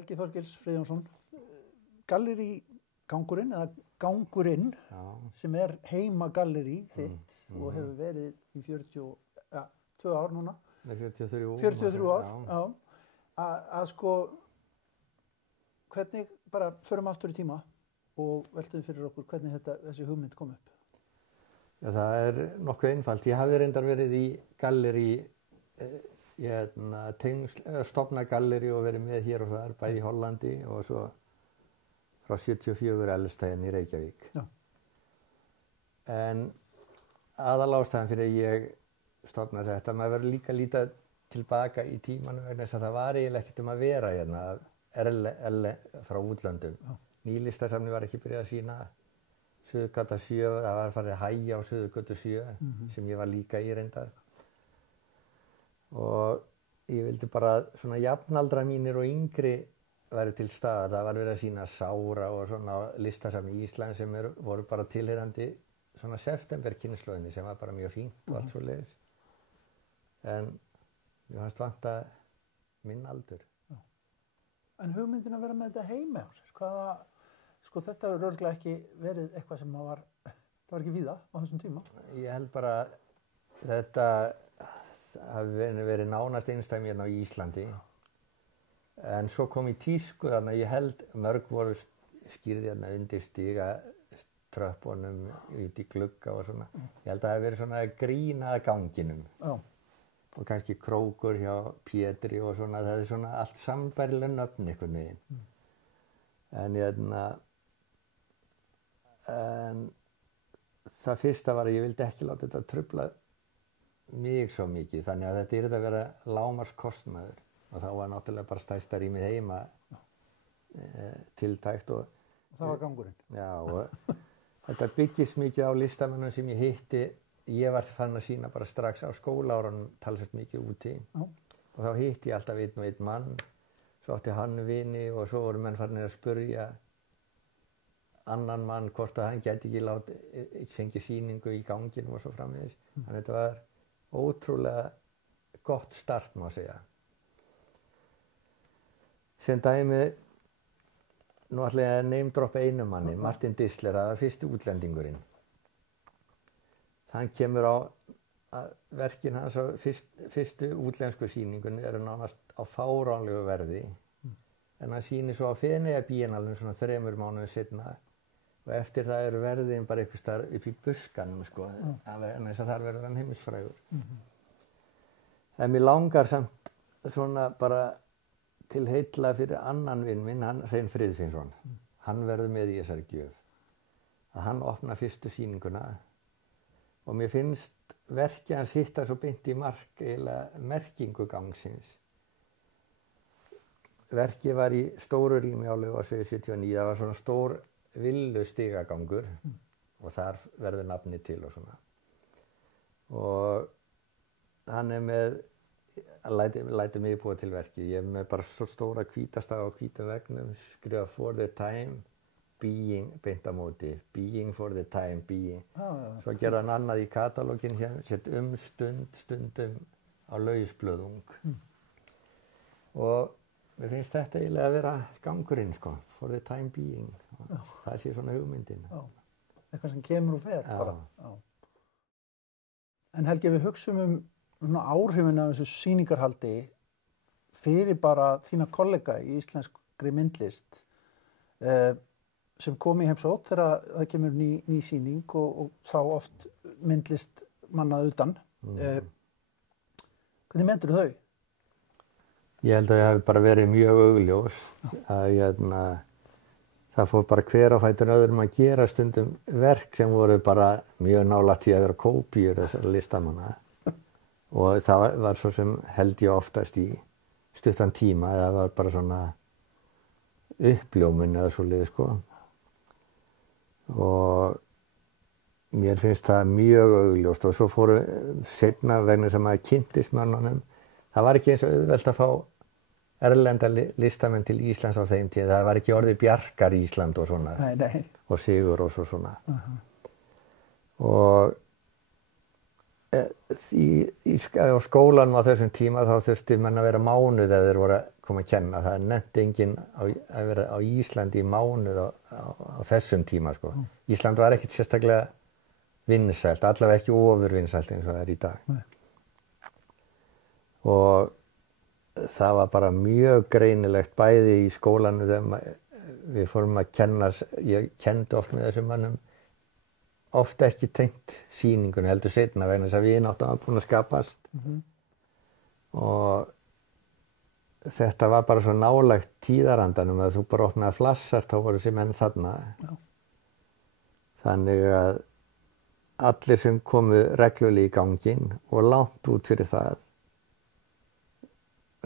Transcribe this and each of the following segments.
Helgi Þorgils Friðjónsson, gallerí gangurinn eða gangurinn sem heimagallerí þitt og hefur verið í 42 ár núna. 43 ár, já. Að sko, hvernig, bara förum aftur í tíma og veltum fyrir okkur hvernig þessi hugmynd kom upp. Já, það nokkuð einfalt. Ég hafði reyndar verið í gallerí, stofna gallerí og verið með hér og þar, bæði í Hollandi og svo frá 74 elstæðin í Reykjavík. Já. En aðalástæðan fyrir ég stofnaði þetta, maður verður líka lítið tilbaka í tímanum vegna þess að það var eiginlega ekkert að vera hérna frá útlöndum. Já. Nýlistasafni var ekki byrjað að sýna Suðurgata 7, það var farið að hægja á Suðurgötu 7 sem ég var líka í reyndar. Og ég vildi bara svona jafnaldra mínir og yngri væru til staðar. Það var verið að sýna Sára og svona listasafni í Ísland sem voru bara tilheyrandi svona septemberkynslóðinni sem var bara mjög fínt og allt svoleiðis. En ég fannst vanta minn aldur. Já. En hugmyndin að vera með þetta heima á sér, sko þetta hefur örugglega ekki verið eitthvað sem það var ekki víða á þessum tíma. Ég held bara þetta hafi verið nánast einstæmi hérna á Íslandi. En svo kom í tísku þannig að ég held mörg voru skýrði hérna undir stiga tröppunum út í glugga og svona. Ég held að það hafi verið svona grín að ganginum. Já. Og kannski krókur hjá Pétri og svona, það svona allt sambærileg nöfn einhvern veginn. En það fyrsta var að ég vildi ekki láta þetta trufla mig svo mikið, þannig að þetta að vera lágmarkskostnaður og þá var náttúrulega bara stærsta rýmið heima tiltækt og það var gangurinn. Já, og þetta byggist mikið á listamönnum sem ég hitti. Ég var farin að sýna bara strax á skólaárunum talsvert mikið úti og þá hitti ég alltaf einn og einn mann, svo átti hann vini og svo voru menn farin að spurja annan mann hvort að hann gæti ekki fengið sýningu í ganginum og svo framvegis. Þannig að þetta var ótrúlega gott start má segja. Sem dæmi, nú ætla ég að name-droppa einum manni, Martin Disler, það var fyrsti útlendingurinn. Hann kemur á verkin hans á fyrstu útlensku sýningunni eru nánast á fáránlegu verði. En hann sýnir svo á Feneyjabíennalinn svona 3 mánuðum seinna og eftir það eru verðin bara einhvers staðar upp í buskanum sko, en þess að þar verður hann heimsfrægur. En mér langar samt svona bara til heilla fyrir annan vinn minn, hann Hrein Friðfinnsson. Hann verður með í þessari gjöf. Að hann opna fyrstu sýninguna og mér finnst verkið hans hitta svo beint í mark eiginlega merkingu gangsins. Verkið var í stóru rými á Laufásvegi 79, það var svona stór villu stigagangur og þar verður nafnið til og svona. Og hann með, lætur mig búa til verkið, ég með bara svo stóra hvítastafa á hvítum veggnum, skrifa for the time, being, beint á móti, being for the time, being. Svo gerði hann annað í katalógin hér, sett stundum á lausblöðung. Og mér finnst þetta eiginlega að vera gangurinn, sko, for the time being. Það sé svona hugmyndin. Eitthvað sem kemur og fer bara. En Helgi, við hugsum áhrifin af þessu sýningarhaldi fyrir bara þína kollega í íslenskri myndlist sem kom í heimsótt þegar það kemur ný sýning og þá oft myndlist mannað utan. Hvernig metur þau? Ég held að ég hef bara verið mjög augljós að það fór bara hver á fætur öðrum að gera stundum verk sem voru bara mjög nálægt í að vera kópíur þessara listamanna og það var svo sem held ég oftast í stuttan tíma eða var bara svona uppljómun eða svoleiðis sko. Og mér finnst það mjög augljóst og svo fóru seinna vegna sem að kynntist mönnunum. Það var ekki eins og auðvelt að fá erlenda listamenn til Íslands á þeim tíð. Það var ekki orðið Bjarkar Ísland og svona. Nei. Og Sigur og svona. Og á skólanum á þessum tíma þá þurfti menn að vera mánuð eða þeir voru að koma að kenna. Það nefndi enginn að vera á Íslandi í mánuð á þessum tíma, sko. Ísland var ekkert sérstaklega vinsælt, allavega ekki ofurvinsælt eins og það er í dag. Nei. Og það var bara mjög greinilegt bæði í skólanum þegar við fórum að kenna, ég kenndi oft með þessum mönnum, oft ekki tengt sýningunni heldur seinna vegna þess að vináttan var búin að skapast. Og þetta var bara svo nálægt tíðarandanum að þú bara opnaði flassar, þá voru þessi menn þarna. Já. Þannig að allir sem komu reglulega í ganginn og langt út fyrir það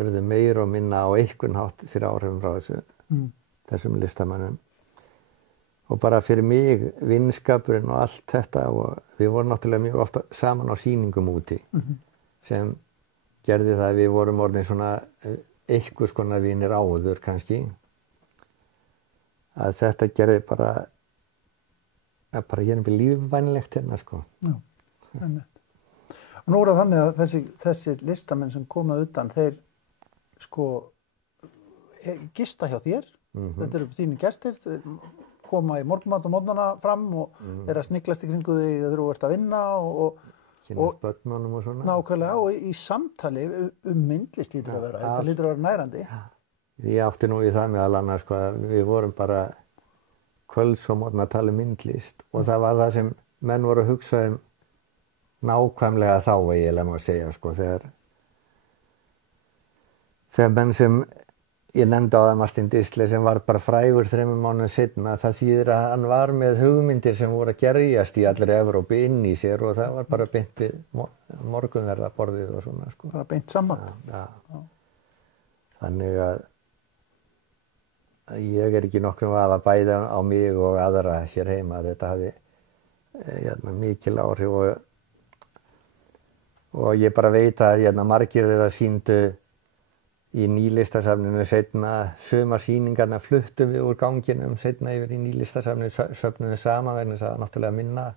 urðu meira og minna á einhvern hátt fyrir áhrifum frá þessum listamönnum. Og bara fyrir mig, vinskapurinn og allt þetta, og við vorum náttúrulega mjög ofta saman á sýningum úti sem gerði það að við vorum orðin svona einhvers konar vinir áður kannski. Að þetta gerði bara hérna lífvænlegt hérna, sko. Já, einmitt. Og nú er það þannig að þessi listamenn sem koma utan, þeir sko gista hjá þér. Þetta eru þínir gestir, þeir koma í morgunmat og mótnana fram og eru að sniglast í kringu þig þegar þú ert að vinna og kynnast börnunum og svona. Nákvæmlega, og í samtali myndlist lítur að vera, þetta lítur að vera nærandi. Ég átti nú í það meðal annars, sko, að við vorum bara kvölds og morgna að tala um myndlist og það var það sem menn voru að hugsa nákvæmlega þá eiginlega má segja, sko, þegar menn sem ég nefndi á það Martin Disley sem var bara frægur 3 mánuðum seinna, það þýðir að hann var með hugmyndir sem voru að gerjast í allri Evrópu inn í sér og það var bara beint við morgunverðarborðið og svona, sko. Bara beint saman. Já. Þannig að ég er ekki nokkrum vafa bæði á mig og aðra hér heima að þetta hafi mikil áhrif og ég bara veit að margir þeirra sýndu í Nýlistasafninu seinna, sumar sýningarna fluttum við úr ganginum seinna yfir í Nýlistasafninu, söfnum við saman vegna þess að náttúrulega minna.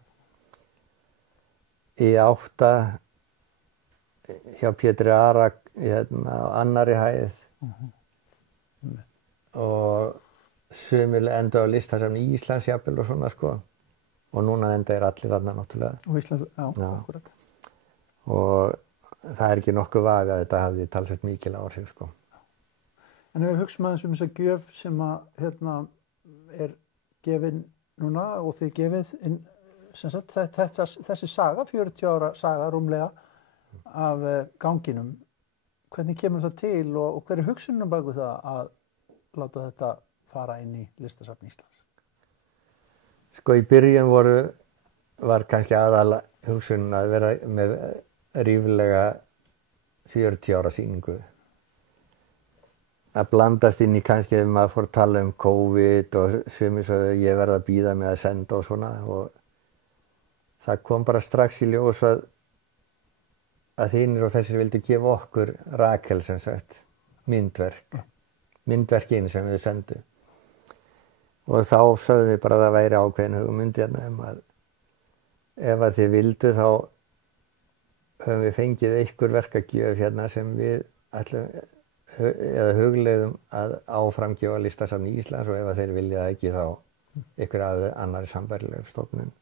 E8 hjá Pétri Arak á annarri hæð og sumir enda á Listasafni Íslands jafnvel og svona, sko. Og núna enda allir þarna náttúrulega. Og Íslands, já, akkurat. Og það er ekki nokkuð vaga að þetta hafði talsvert mikil áhrif, sko. En ef við hugsaum aðeins þessa gjöf sem að er gefin núna og þið gefið inn, sem sagt, þessi saga, 40 ára saga rúmlega af ganginum. Hvernig kemur það til og hver er hugsunin bak við það að láta þetta fara inn í Listasafn Íslands? Sko í byrjun var kannski aðal hugsunin að vera með ríflega 40 ára sýningu. Að blandast inn í kannski ef maður fór að tala um COVID og sumir svo að ég verði að bíða með að senda og svona og það kom bara strax í ljós að þínir og þessir vildu gefa okkur Rakel sem sagt myndverkin sem við sendum. Og þá sögðum við bara að það væri ákveðin hugmynd að ef að þið vildu þá höfum við fengið einhver verkagjöf hérna sem við hugleiðum að áframgefa Listasafni Íslands og ef að þeir vilja það ekki þá einhver annarri sambærileg stofnun.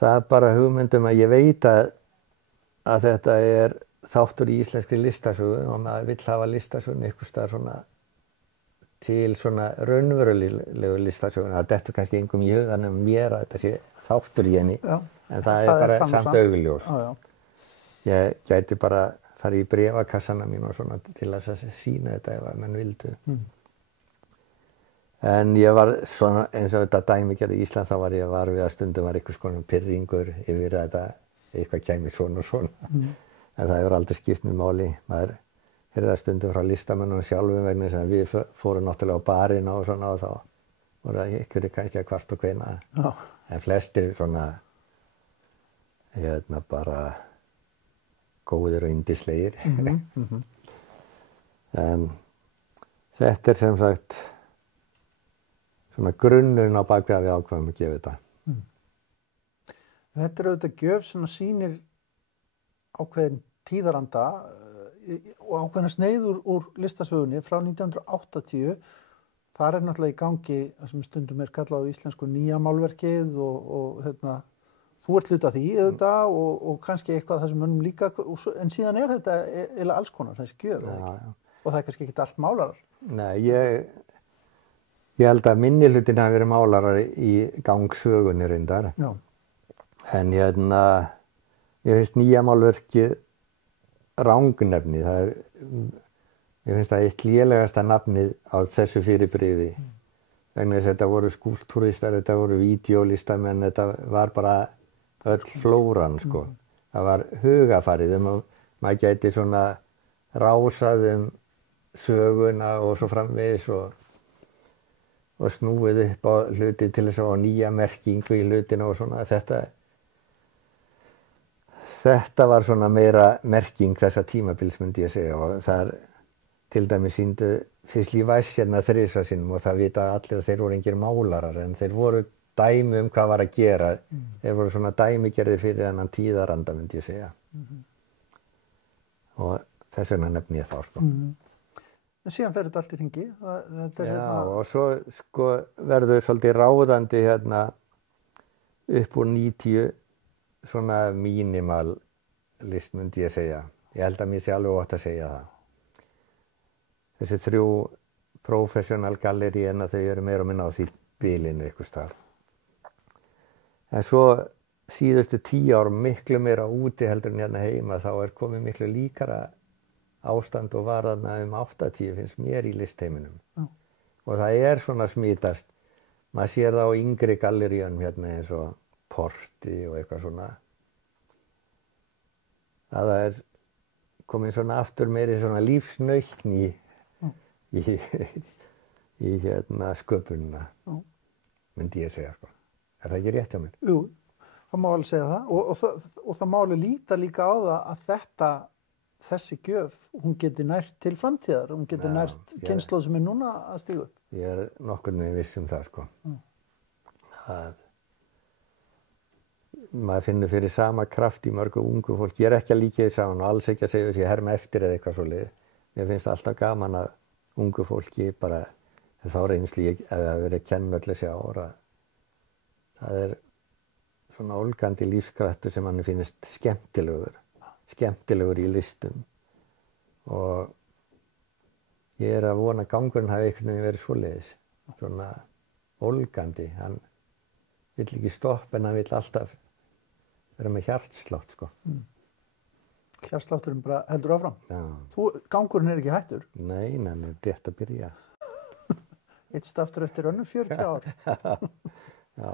Það er bara hugmyndum að ég veit að þetta er þáttur í íslenskri listasögu og maður vill hafa listasögun einhvers staðar svona til svona raunverulegu listasögun. Það dettur kannski engum í hugan mér að þetta sé þáttur í henni, en það er bara samt augljóst. Ég gæti bara farið í bréfakassana mín og svona til að sýna þetta ef að menn vildu. En ég var svona, eins og þetta dæmigerð í Ísland, þá var ég við að stundum var einhvers konar pirringur yfir að þetta eitthvað kæmi svona og svona. En það hefur aldrei skipt mér máli. Maður heyrði það stundum frá listamönnum sjálfum vegna þess að við fórum náttúrulega á barina og svona og þá voru það einhverjir kannski að kvart og kveina. En flestir svona, bara góðir og yndislegir. En þetta er sem sagt svona grunnurinn á bakvið að við ákveðum að gefa þetta. Þetta er auðvitað gjöf sem sýnir ákveðin tíðaranda og ákveðna sneið úr listasögunni frá 1980. Þar náttúrulega í gangi það sem stundum kallað á íslensku nýja málverkið og þú ert hluti af því auðvitað og kannski eitthvað það sem mönnum líka, en síðan þetta eiginlega alls konar, þessi gjöf, eða ekki? Og það kannski ekki allt málarar. Nei, ég held að minni hlutin hafi verið málarar í gangsögunni reyndar. Já. En ég finnst nýja málverkið rangnefni. Ég finnst það eitt lélegasta nafnið á þessu fyrirbrigði. Vegna þess að þetta voru skúlptúristar, þetta voru vídeólistamenn, þetta var bara öll flóran, sko. Það var hugafarið maður gæti svona rásað söguna og svo framvegis og snúið upp á hluti til þess að fá nýja merkingu í hlutina og svona. Þetta var svona meira merking þessa tímabils, myndi ég segja, og það til dæmis sýndu Fischli Weiss hérna 3 sinnum og það vita allir að þeir voru engir málarar en þeir voru dæmi hvað var að gera. Þeir voru svona dæmigerðir fyrir þennan tíðaranda, myndi ég segja. Og þess vegna nefni ég þá, sko. En síðan fer þetta allt í hringi. Já, og svo sko verður svolítið ráðandi hérna upp úr 90 svona minimal list, myndi ég segja. Ég held að mér sé alveg ótt að segja það. Þessi 3 professional galleríina, þau eru meira og minna á því bilinu einhvers staðar. En svo síðustu 10 ár miklu meira úti heldur en hérna heima, þá komið miklu líkara ástand og var þarna 80 finnst mér í listheiminum. Og það svona smitast. Maður sér það á yngri galleríunum hérna eins og Porti og eitthvað svona. Það komið svona aftur meiri svona lífsnautn í hérna sköpunina, myndi ég segja, sko. Það ekki rétt hjá mér? Jú, það má alveg segja það og það má alveg líta líka á það að þessi gjöf, hún geti nært til framtíðar, hún geti nært kynslóð sem núna að stíga upp. Ég nokkurn veginn viss það, sko. Maður finnur fyrir sama kraft í mörgu ungu fólk. Ég ekki að líka því saman og alls ekki að segja þessi herma eftir eða eitthvað svoleiðis. Mér finnst alltaf gaman að ungu fólki bara, þá reynsli ég að vera að kenna öll þessi ára. Það svona ólgandi lífskraftur sem manni finnst skemmtilegur í listum. Og ég að vona gangurinn hafi einhvern veginn verið svoleiðis. Svona ólgandi. Hann vill ekki stoppa en hann vill alltaf vera með hjartslátt, sko. Hjartslátturinn bara heldur áfram? Já. Gangurinn ekki hættur? Nei, hann rétt að byrja. Eitt staftur eftir önnur 40 ár. Já.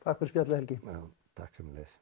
Takk fyrir spjallið, Helgi. Já, takk sömuleiðis.